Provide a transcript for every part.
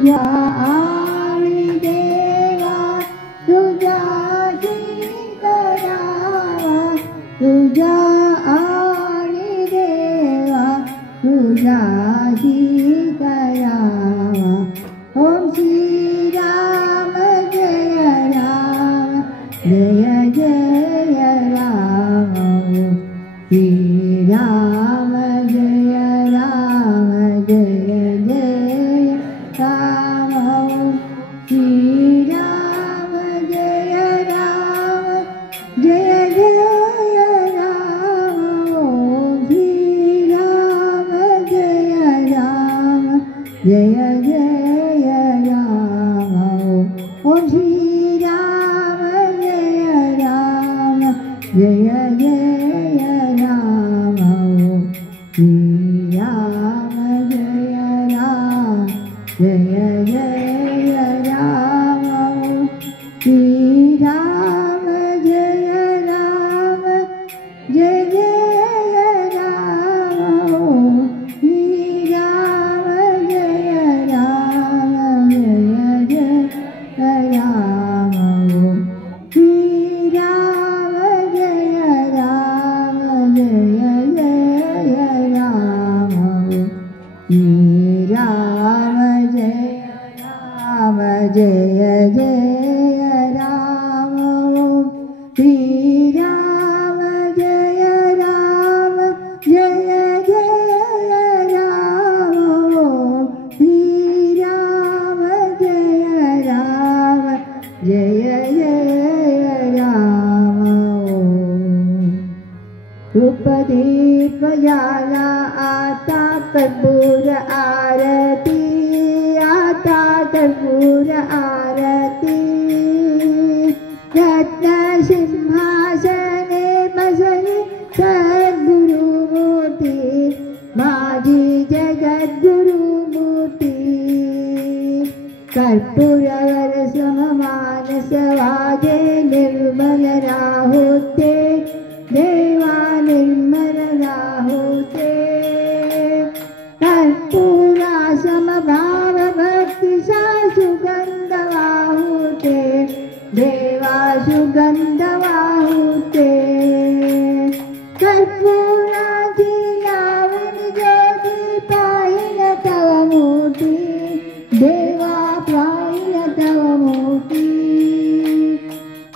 तुझ्या आणि देवा तुझ्याशी करावा, तुझ्या आणि देवा तुझ्याशी करावा. ओम श्री राम जय राम जय जय राम. श्री राम जय राम जय जय राम. श्री राम जय राम जय जय राम. श्री राम जय राम जय जय राम. ओम श्री राम जय राम जय जय राम. श्री राम जय राम जय जय राम. श्री राम जय राम जय जय राम. श्री राम जय राम जय जय राम. श्री राम जय राम जय जय राम. श्री राम जय राम जय जय राम. श्री राम जय राम जय जय राम. श्री राम जय राम जय जय राम. धूप दीप जाला आता कर्पूर आरती, आता कर्पूर आरती. रत्न सिंहासने बसली सद्गुरुमूर्ती, माझी जगद्गुरुमूर्ती. कर्पूरवर सममानस वाजे, निर्मल राहोते देवा निर्मल राहोते. कर्पूरा समभाव भक्तिसा सुगंध वाहुते, देवा सुगंध वाहुते. कर्पूराची लावणी ज्योती पाहिन तव मोठी, देवा पाहिन तव मोठी.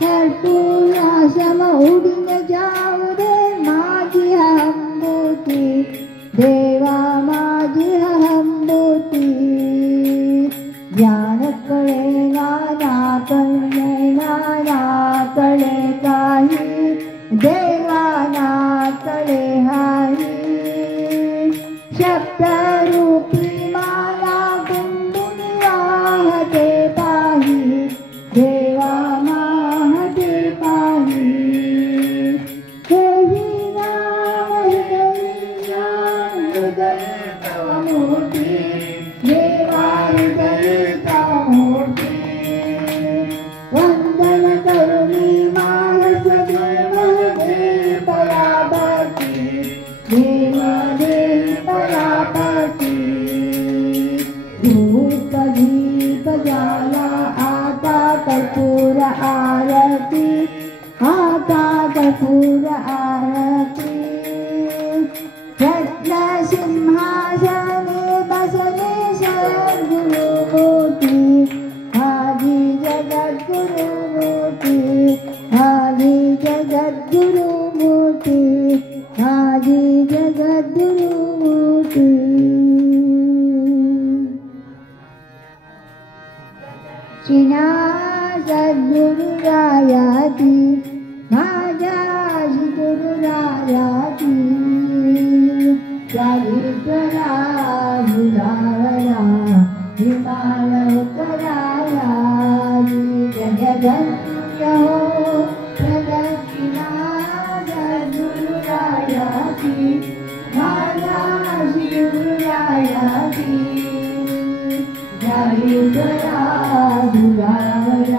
कर्पूरा सम उडीन जाऊ दे माझी हंबोती, देवा माझी हंबोती. ज्ञान कळे नाना कळे नाना कळे काही, देवा ना कळे हाही. शब्दरूपी माला कुंडली वाहते पाही, देवा माहते पाही. हरी नाम हृदय तव मूर्ती, देवा हृदय तव मूर्ती. वंदन करुणी मानस देव दे पराभक्ती, देव दे पराभक्ती. धूप दीप जाला आता कर्पूर आरती, आता कर्पूर आरती. रत्न सिंहासने बसले सद्गुरुमूर्ती, माझी जगद्गुरुमूर्ती, माझी जगद्गुरुमूर्ती, माझी जगद्गुरुमूर्ती. श्रीना सद्गुरुरायाची, माझ्या गुरुरायाची. चारित्रा गुरावरा हिमालय कराया. जगधन्य हो प्रदक्षिणा सद्गुरुरायाची, माझ्या गुरुरायाची. चारित्रा गुरावरा